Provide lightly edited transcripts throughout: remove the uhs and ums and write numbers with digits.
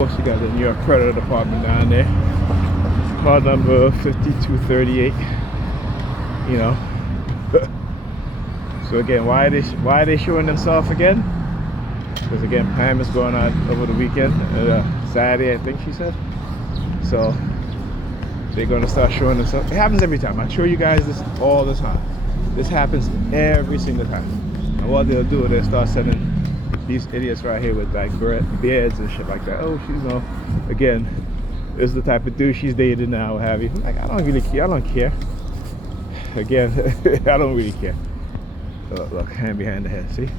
You got the NY Predator Department down there. Car number 5238. You know. So again, why are they showing themselves again? Because again, Pam is going on over the weekend, Saturday, I think she said. So they're going to start showing themselves. It happens every time. I show you guys this all the time. This happens every single time. And what they'll do, they'll start sending these idiots right here with like beards and shit like that. Oh, she's again, this is the type of dude she's dating now, what have you. Like, I don't really care. I don't care. Again, I don't really care. Look, hand behind the head, see?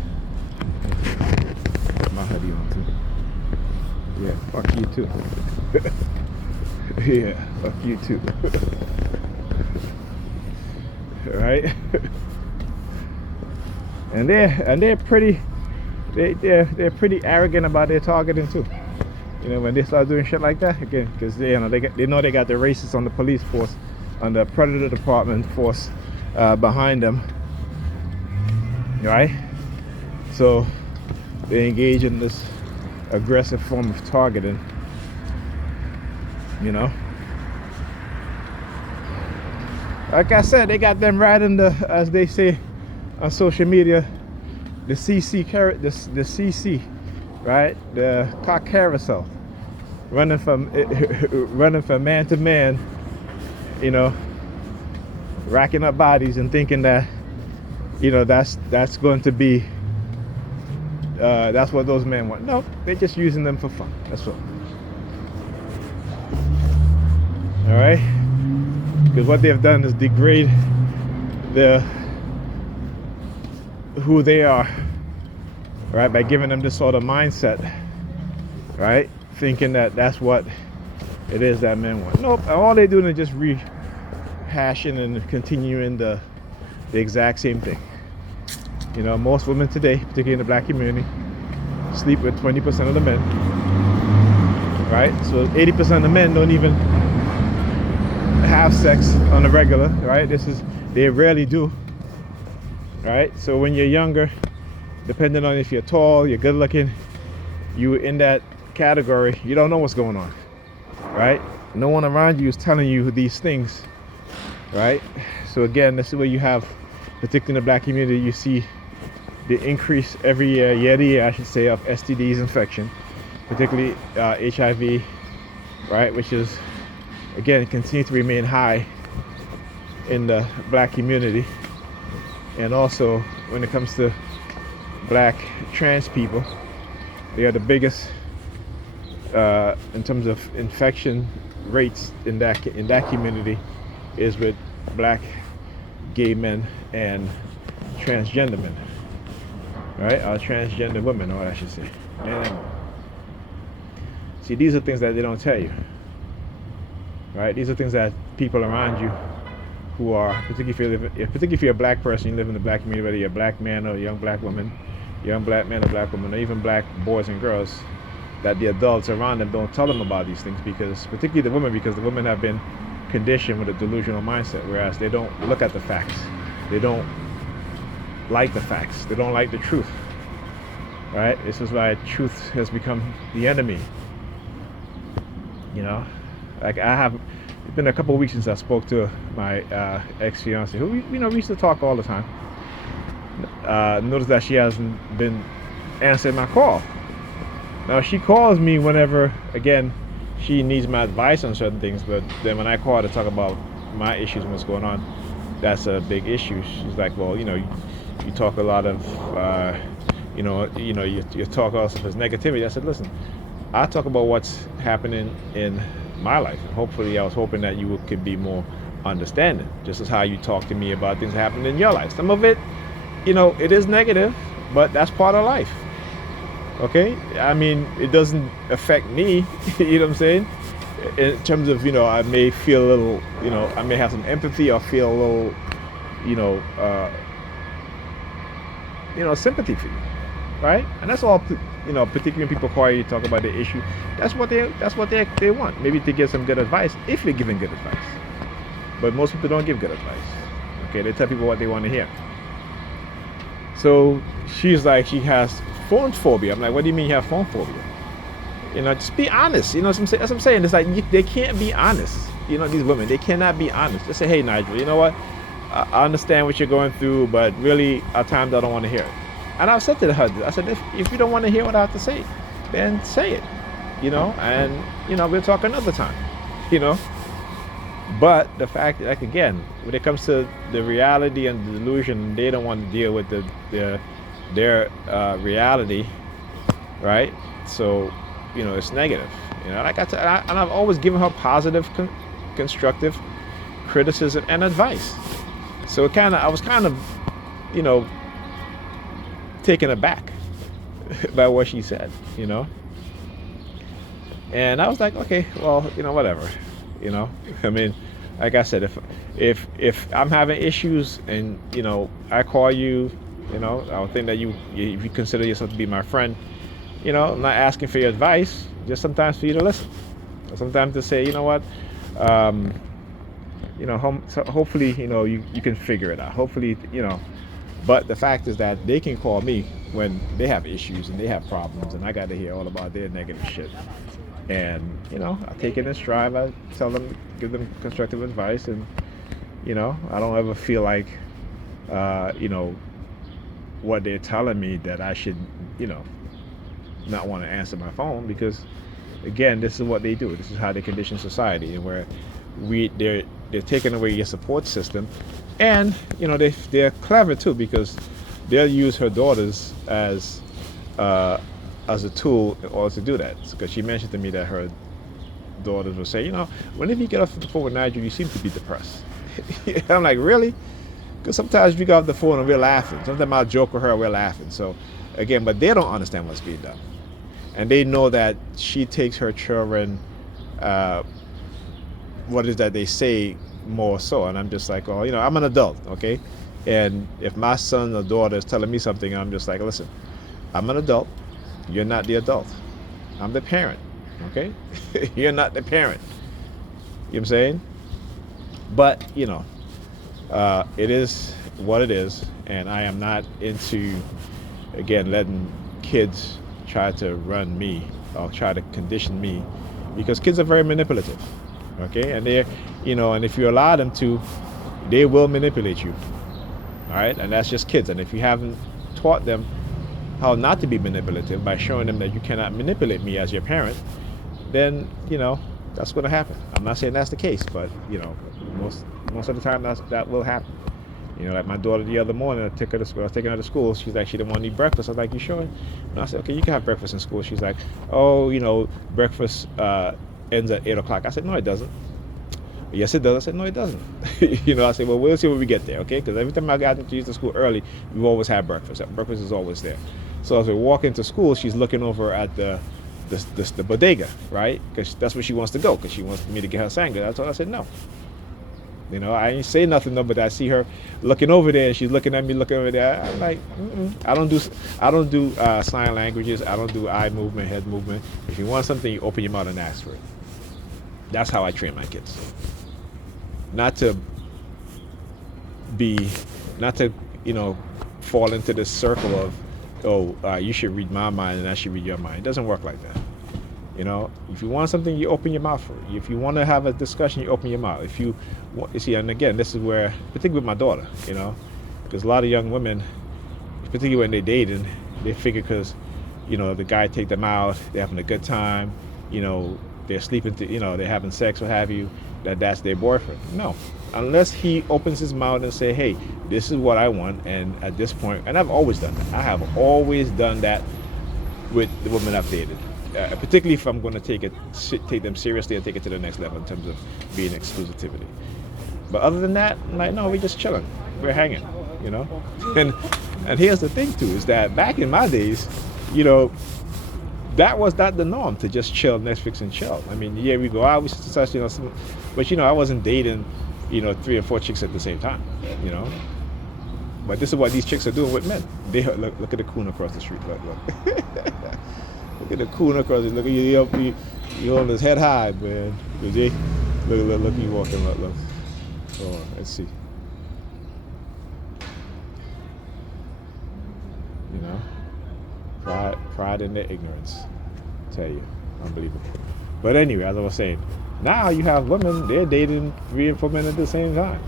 My hoodie on too. Yeah, fuck you too. Yeah, fuck you too. Right? And they're pretty. They're pretty arrogant about their targeting too. You know, when they start doing shit like that again, because they know they got the racists on the police force, on the Predator Department force behind them, right? So they engage in this aggressive form of targeting. You know, like I said, they got them riding the, as they say on social media, the CC, right? The car carousel, running from man to man, you know, racking up bodies and thinking that, you know, that's going to be, that's what those men want. No, they're just using them for fun. That's all. All right, because what they have done is degrade who they are, right, by giving them this sort of mindset, right, thinking that that's what it is that men want. Nope, all they're doing is just rehashing and continuing the exact same thing. You know, most women today, particularly in the black community, sleep with 20% of the men, right? So 80% of the men don't even have sex on the regular, right? They rarely do. Right, so when you're younger, depending on if you're tall, you're good looking, you in that category, you don't know what's going on, right? No one around you is telling you these things, right? So again, this is where you have, particularly in the black community, you see the increase every year to year, I should say, of STDs infection, particularly HIV, right, which is again continue to remain high in the black community. And also, when it comes to black trans people, they are the biggest in terms of infection rates in that community is with black gay men and transgender men, right? Or transgender women, or I should say. And see, these are things that they don't tell you, right? These are things that people around you who are, particularly if you're a black person, you live in the black community, whether you're a black man or a young black woman, young black man or black woman, or even black boys and girls, that the adults around them don't tell them about these things, because particularly the women have been conditioned with a delusional mindset, whereas they don't look at the facts. They don't like the facts. They don't like the truth, right? This is why truth has become the enemy. You know, like it's been a couple of weeks since I spoke to my ex-fiance, who we used to talk all the time. Notice that she hasn't been answering my call. Now she calls me whenever, again, she needs my advice on certain things, but then when I call her to talk about my issues and what's going on, that's a big issue. She's like, well, you know, you talk a lot of, you talk also as negativity. I said, listen, I talk about what's happening in my life. Hopefully, I was hoping that you could be more understanding, just as how you talk to me about things happening in your life. Some of it, you know, it is negative, but that's part of life. Okay, I mean, it doesn't affect me. You know what I'm saying? In terms of, you know, I may feel a little, you know, I may have some empathy or feel a little, you know, sympathy for you, right? And that's all. You know, particularly when people call you to talk about the issue, that's what they want. Maybe to get some good advice, if you're giving good advice. But most people don't give good advice. Okay, they tell people what they want to hear. So she's like, she has phone phobia. I'm like, what do you mean you have phone phobia? Just be honest. You know what I'm saying? That's what I'm saying. It's like they can't be honest. These women, they cannot be honest. Just say, hey, Nigel, you know what? I understand what you're going through, but really, at times I don't want to hear it. And I've said to the husband, I said, if you don't want to hear what I have to say, then say it. And we'll talk another time. You know. But the fact, like again, when it comes to the reality and the delusion, they don't want to deal with their reality, right? So, it's negative. Like I said, and I've always given her positive, constructive criticism and advice. So I was kind of, you know, taken aback by what she said. And I was like, okay, well, whatever. I mean, like I said, if I'm having issues and I call you, I would think that if you consider yourself to be my friend, I'm not asking for your advice, just sometimes for you to listen, or sometimes to say, you know what, so hopefully, you can figure it out. Hopefully, but the fact is that they can call me when they have issues and they have problems, and I got to hear all about their negative shit. And I take it in stride. I tell them, give them constructive advice, and I don't ever feel like what they're telling me that I should not want to answer my phone, because again, this is what they do. This is how they condition society, and where they're taking away your support system, and they're clever too, because they'll use her daughters as a tool in order to do that. Because she mentioned to me that her daughters will say, whenever you get off the phone with Nigel, you seem to be depressed. I'm like, really? Because sometimes we get off the phone and we're laughing. Sometimes I'll joke with her and we're laughing. So again, but they don't understand what's being done. And they know that she takes her children, what is that they say, more so. And I'm just like, oh, I'm an adult, okay? And if my son or daughter is telling me something, I'm just like, listen, I'm an adult. You're not the adult. I'm the parent, okay? You're not the parent. You know what I'm saying? But, it is what it is. And I am not into, again, letting kids try to run me or try to condition me, because kids are very manipulative, okay? And they're, and if you allow them to, they will manipulate you, all right? And that's just kids. And if you haven't taught them how not to be manipulative by showing them that you cannot manipulate me as your parent, then that's going to happen. I'm not saying that's the case, but most of the time that will happen. Like my daughter the other morning, I was taking her to school. She's like, she didn't want to eat breakfast. I was like, you sure? And I said, okay, you can have breakfast in school. She's like, oh, breakfast ends at 8 o'clock. I said, no, it doesn't. Yes, it does. I said, no, it doesn't. I said, well, we'll see when we get there, okay? Because every time I got into school early, we always had breakfast. Breakfast is always there. So as we walk into school, she's looking over at the bodega, right? Because that's where she wants to go, because she wants me to get her sangria. That's all. I said, no. I ain't say nothing though, but I see her looking over there, and she's looking at me, looking over there. I'm like, I don't do sign languages. I don't do eye movement, head movement. If you want something, you open your mouth and ask for it. That's how I train my kids. Not to fall into this circle of, you should read my mind and I should read your mind. It doesn't work like that. If you want something, you open your mouth for it. If you want to have a discussion, you open your mouth. If you see, and again, this is where, particularly with my daughter, because a lot of young women, particularly when they're dating, they figure because, the guy take them out, they're having a good time, they're sleeping, they're having sex, what have you, that's their boyfriend. No, unless he opens his mouth and say, hey, this is what I want, and at this point, and I've always done that. I have always done that with the women I've dated. Particularly if I'm going to take them seriously and take it to the next level in terms of being exclusivity. But other than that, I'm like, no, we're just chilling, we're hanging, And here's the thing too, is that back in my days, that was not the norm, to just chill, Netflix and chill. I mean, yeah, we go out, we such, but I wasn't dating, 3 or 4 chicks at the same time, But this is what these chicks are doing with men. They look at the coon across the street. Look. Look at the coon across the street. Look at you on his head high, man. Look, you walking. Look. Oh, let's see. Pride in their ignorance. I tell you. Unbelievable. But anyway, as I was saying, now you have women, they're dating 3 and 4 men at the same time.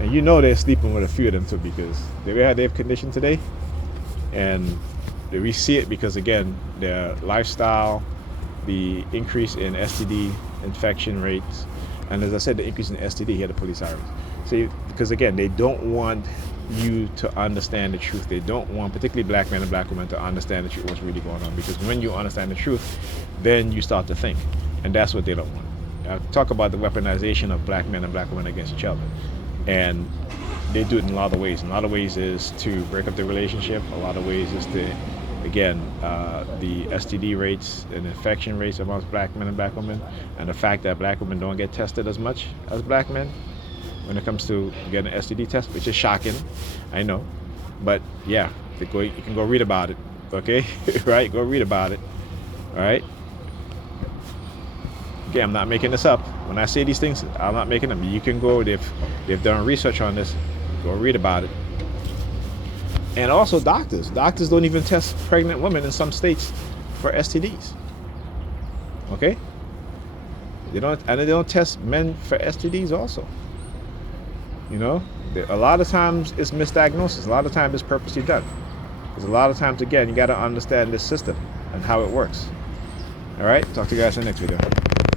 And you know they're sleeping with a few of them too, because they've conditioned today. And we see it because, again, their lifestyle, the increase in STD infection rates, and as I said, the increase in STD, here the police sirens. See, because again, they don't want you to understand the truth. They don't want, particularly black men and black women, to understand the truth, what's really going on. Because when you understand the truth, then you start to think. And that's what they don't want. I talk about the weaponization of black men and black women against each other. And they do it in a lot of ways. In a lot of ways is to break up the relationship. A lot of ways is to, again, the STD rates and infection rates amongst black men and black women, and the fact that black women don't get tested as much as black men when it comes to getting an STD test, which is shocking, I know. But yeah, you can go read about it, okay? Right? Go read about it, all right? Again, I'm not making this up. When I say these things, I'm not making them. You can go, they've done research on this, go read about it. And also doctors don't even test pregnant women in some states for STDs, okay? They don't test men for STDs also. You know, a lot of times it's misdiagnosis. A lot of times it's purposely done. Because a lot of times, again, you got to understand this system and how it works. All right, talk to you guys in the next video.